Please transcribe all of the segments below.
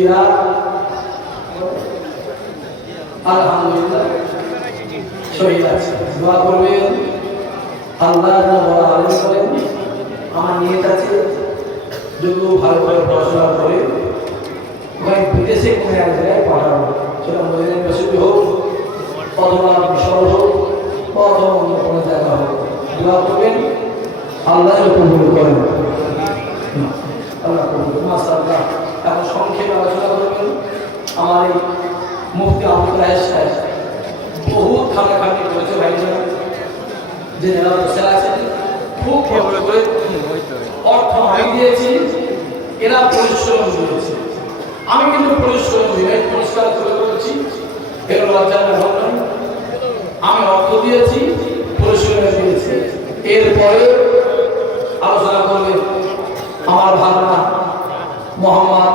এরা আলহামদুলিল্লাহ শহীদ আছে। আল্লাহ আলম করেন, আমার নিয়ত আছে ভালো করে পড়াশোনা করে কোনো এক জায়গায় পাঠাবো সেটা মহিলা হোক, অথবা হোক অথবা অন্য কোনো জায়গা হোক। দোয়া করবেন, আল্লাহ কবুল করেন। আল্লাহ এখন সংক্ষেপে আলোচনা করবেন। আমার এই মুফতি আব্দুল সাহেব বহুত খাটাখাটি করেছে ভাইজান যে যারা বসে আছেন। খুব অর্থ আমি দিয়েছি এরা পরিশ্রম দিয়েছে আমি কিন্তু পরিশ্রম দিই নাই, পরিষ্কার করে বলছি এর লজ্জা ভাবলাম আমি অর্থ দিয়েছি পরিশ্রম দিয়েছি। এরপরে আলোচনা করবে আমার ভাবনা মোহাম্মদ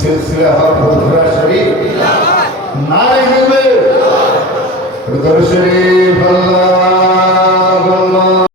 সিলসিলা হক হুজরা শরীফ। নারায় তকবীর দরুদ শরীফ আল্লাহ